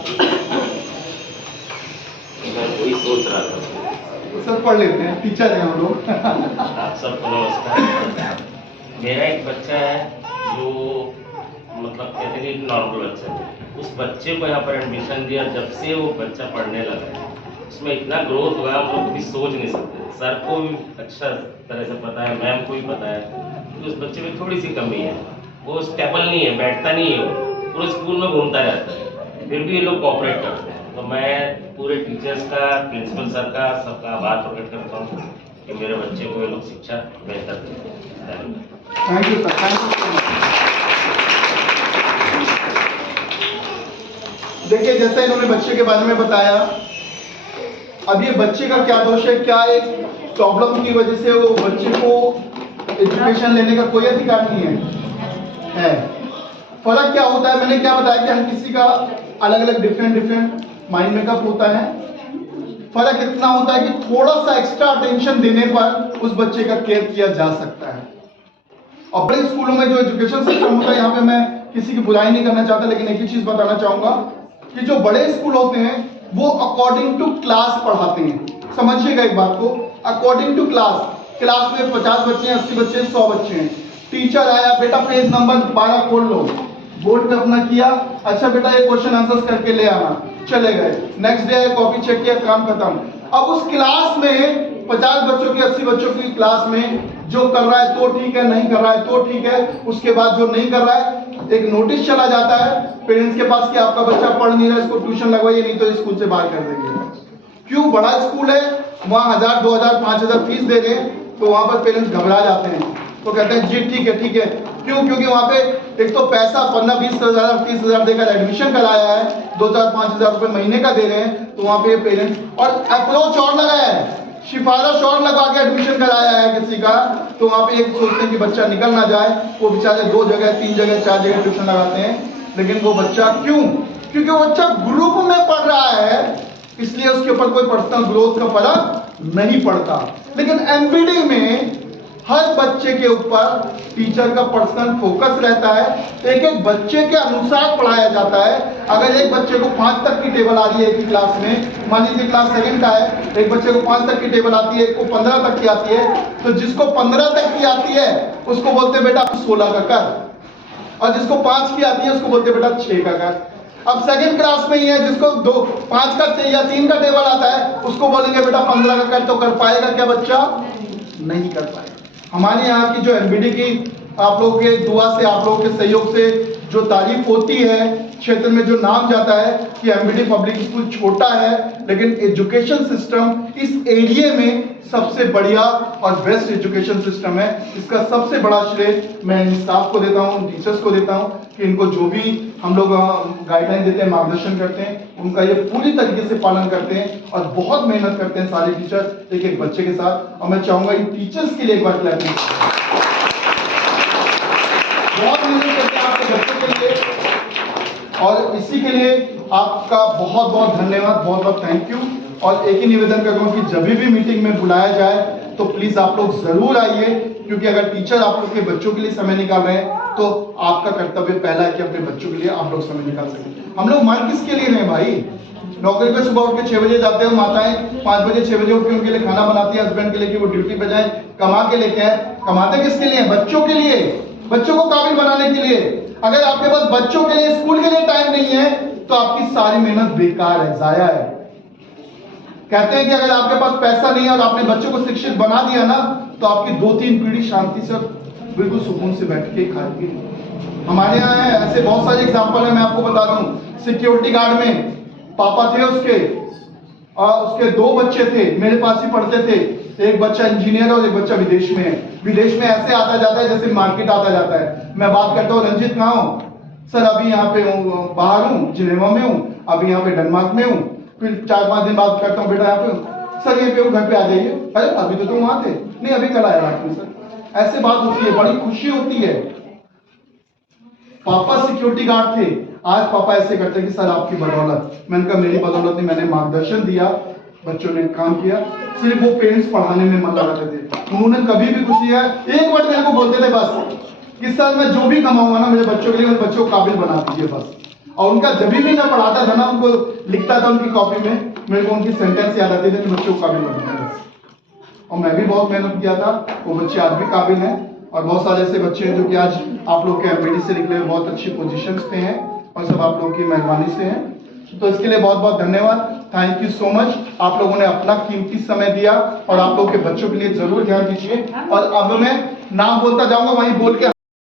मैं वही सोच रहा था। सर पढ़ लेते हैं, टीचर हैं हम लोग। आप सबको नमस्कार। मेरा एक बच्चा है जो मतलब कहते हैं कि नॉर्मल बच्चा है। उस बच्चे को यहाँ पर एडमिशन दिया, जब से वो बच्चा पढ़ने लगा है उसमें इतना ग्रोथ हुआ है, हम लोग कभी सोच नहीं सकते। सर को भी अच्छा तरह से पता है, मैम को भी पता है कि उस बच्चे में थोड़ी सी कमी है। वो स्टेबल नहीं है, बैठता नहीं है, वो पूरे स्कूल में घूमता रहता है, फिर भी ये लोग कोऑपरेट करते हैं। तो मैं पूरे टीचर्स का, प्रिंसिपल सर का, सबका आभार प्रकट करता हूँ कि मेरे बच्चे को ये लोग शिक्षा बेहतर देते हैं। Thank you sir, thank you so much. देखिए, जैसा इन्होंने बच्चे के बारे में बताया, अब ये बच्चे का क्या दोष है, क्या एक प्रॉब्लम की वजह से वो बच्चे को एजुकेशन लेने का कोई अधिकार नहीं है। फर्क क्या होता है, मैंने क्या बताया कि हर किसी का अलग अलग डिफरेंट माइंड मेकअप होता है। फर्क इतना होता है कि थोड़ा सा एक्स्ट्रा अटेंशन देने पर उस बच्चे का केयर किया जा सकता है। और बड़े स्कूलों में जो एजुकेशन सिस्टम होता है, यहाँ पे मैं किसी की बुराई नहीं करना चाहता, लेकिन एक ही चीज बताना चाहूंगा कि जो बड़े स्कूल होते हैं वो अकॉर्डिंग टू क्लास पढ़ाते हैं। समझिएगा एक बात को, अकॉर्डिंग टू क्लास में 50 बच्चे हैं, 80 बच्चे हैं, 100 बच्चे हैं। टीचर आया, बेटा पेज नंबर 12 खोल लो, बोर्ड पे अपना किया, अच्छा बेटा ये क्वेश्चन आंसर्स करके ले आना, चले गए। नेक्स्ट डे कॉपी चेक किया, काम खत्म। अब उस क्लास में 50 बच्चों की, 80 बच्चों की क्लास में जो कर रहा है तो ठीक है, नहीं कर रहा है तो ठीक है, उसके बाद जो नहीं कर रहा है एक नोटिस चला जाता है पेरेंट्स के पास कि आपका बच्चा पढ़ नहीं रहा है, इसको ट्यूशन लगवाइए, नहीं तो स्कूल से बाहर कर देंगे। क्यों? बड़ा स्कूल है, वहां 1000, 2000, 5000 फीस दे रहे हैं, तो वहां पर पेरेंट्स घबरा जाते हैं, तो कहते हैं जी ठीक है ठीक है। क्यों? क्योंकि वहां पे एक तो पैसा 15-20 हजार 30 हजार देकर एडमिशन कराया है, 2000-5000 रुपए महीने का दे रहे हैं, तो वहां पे पेरेंट्स और अप्रोच और लगाया है, सिफारिश और लगा के एडमिशन कराया है किसी का, तो वहां पे एक सोचते हैं कि बच्चा निकल ना जाए, वो बेचारे 2 जगह 3 जगह 4 जगह ट्यूशन लगाते हैं। लेकिन वो बच्चा क्यों? क्योंकि वो बच्चा ग्रुप में पढ़ रहा है, इसलिए उसके ऊपर कोई पर्सनल ग्रोथ का फर्क नहीं पड़ता। लेकिन एमपीडी में हर बच्चे के ऊपर टीचर का पर्सनल फोकस रहता है, एक एक बच्चे के अनुसार पढ़ाया जाता है। अगर एक बच्चे को 5 तक की टेबल आ रही है एक ही क्लास में, मान लीजिए क्लास 7 का है, एक बच्चे को 5 तक की टेबल आती है, एक को 15 तक की आती है, तो जिसको 15 तक की आती है उसको बोलते हैं बेटा 16 का कर, और जिसको 5 की आती है उसको बोलते हैं बेटा 6 का कर। अब सेकंड क्लास में ही है, जिसको 5 का या 3 का टेबल आता है उसको बोलेंगे बेटा 15 का कर, तो कर पाएगा क्या बच्चा? नहीं कर पाएगा। हमारे यहाँ की जो एमबीडी की आप लोगों के दुआ से, आप लोगों के सहयोग से जो तारीफ होती है, क्षेत्र में जो नाम जाता है कि एमबीडी पब्लिक स्कूल छोटा है लेकिन एजुकेशन सिस्टम इस एरिया में सबसे बढ़िया और बेस्ट एजुकेशन सिस्टम है। इसका सबसे बड़ा श्रेय मैं स्टाफ को देता हूँ, टीचर्स को देता हूँ कि इनको जो भी हम लोग गाइडलाइन देते हैं, मार्गदर्शन करते हैं, उनका ये पूरी तरीके से पालन करते हैं और बहुत मेहनत करते हैं सारे टीचर एक एक बच्चे के साथ। और मैं चाहूंगा इन टीचर्स के लिए एक बार क्लैपिंग, बहुत मेहनत करते हैं आपके बच्चों के लिए, और इसी के लिए आपका बहुत बहुत धन्यवाद, बहुत बहुत थैंक यू। और एक ही निवेदन करूंगा कि जब भी मीटिंग में बुलाया जाए तो प्लीज आप लोग जरूर आइए, क्योंकि अगर टीचर आप लोग के बच्चों के लिए समय निकाल रहे हैं तो आपका कर्तव्य पहला है कि अपने बच्चों के लिए आप लोग समय निकाल सकें। हम लोग मान किसके लिए रहे भाई? नौकरी पे सुबह उठ के 6 बजे जाते हैं, माताएं 5 बजे 6 बजे उठ के उनके लिए खाना बनाती है, हस्बैंड के लिए कि वो ड्यूटी पे जाए, कमा के लेके आए। कमाते किसके लिए? बच्चों के लिए, बच्चों को काबिल बनाने के लिए। अगर आपके पास बच्चों के लिए, स्कूल के लिए टाइम नहीं है तो आपकी सारी मेहनत बेकार है, जाया है। कहते हैं कि अगर आपके पास पैसा नहीं है और आपने बच्चों को शिक्षित बना दिया ना, तो आपकी 2-3 पीढ़ी शांति से बिल्कुल सुकून से बैठ के खाएगी। हमारे यहाँ है ऐसे बहुत सारे एग्जाम्पल है, मैं आपको बता दूं। सिक्योरिटी गार्ड में पापा थे उसके, और उसके 2 बच्चे थे, मेरे पास ही पढ़ते थे। एक बच्चा इंजीनियर और एक बच्चा विदेश में है। विदेश में ऐसे आता जाता है जैसे मार्केट आता जाता है। मैं बात करता हूँ, रंजित कहाँ हो? सर अभी यहाँ पे हूँ, बाहर हूँ, जिनेवा में हूँ, अभी यहाँ पे डेनमार्क में हूँ। फिर 4-5 दिन बाद करता हूँ, बेटा यहाँ पे हूँ सर, यहाँ पे हूँ, घर पे आ जाइए। अरे अभी तो तुम वहां थे। नहीं अभी कल आया रात में सर। ऐसे बात होती है, बड़ी खुशी होती है। पापा सिक्योरिटी गार्ड थे, आज पापा ऐसे करते हैं कि सर आपकी बदौलत। मैंने कहा मेरी बदौलत नहीं, मैंने मार्गदर्शन दिया, बच्चों ने काम किया। सिर्फ वो पेरेंट्स पढ़ाने में मन लगाते थे, उन्होंने कभी भी कुछ नहीं है। एक वर्ड मेरे को बोलते थे बस कि सर मैं जो भी कमाऊंगा ना मेरे बच्चों के लिए, मेरे बच्चों को काबिल बना दीजिए बस। और उनका जब भी मैं पढ़ाता था ना, उनको लिखता था उनकी कॉपी में, मेरे को उनकी सेंटेंस याद आती थी कि बच्चों को काबिल बनाना है। और मैं भी बहुत मेहनत किया था, वो बच्चे आज भी काबिल हैं। और बहुत सारे ऐसे बच्चे हैं जो कि आज आप लोग के एमपीडी से निकले हुए बहुत अच्छी पोजीशंस पे हैं, और सब आप लोग की मेहरबानी से हैं। तो इसके लिए बहुत बहुत धन्यवाद, थैंक यू सो मच। आप लोगों ने अपना कीमती समय दिया, और आप लोग के बच्चों के लिए जरूर ध्यान दीजिए। और अब मैं नाम बोलता जाऊंगा, वहीं बोल के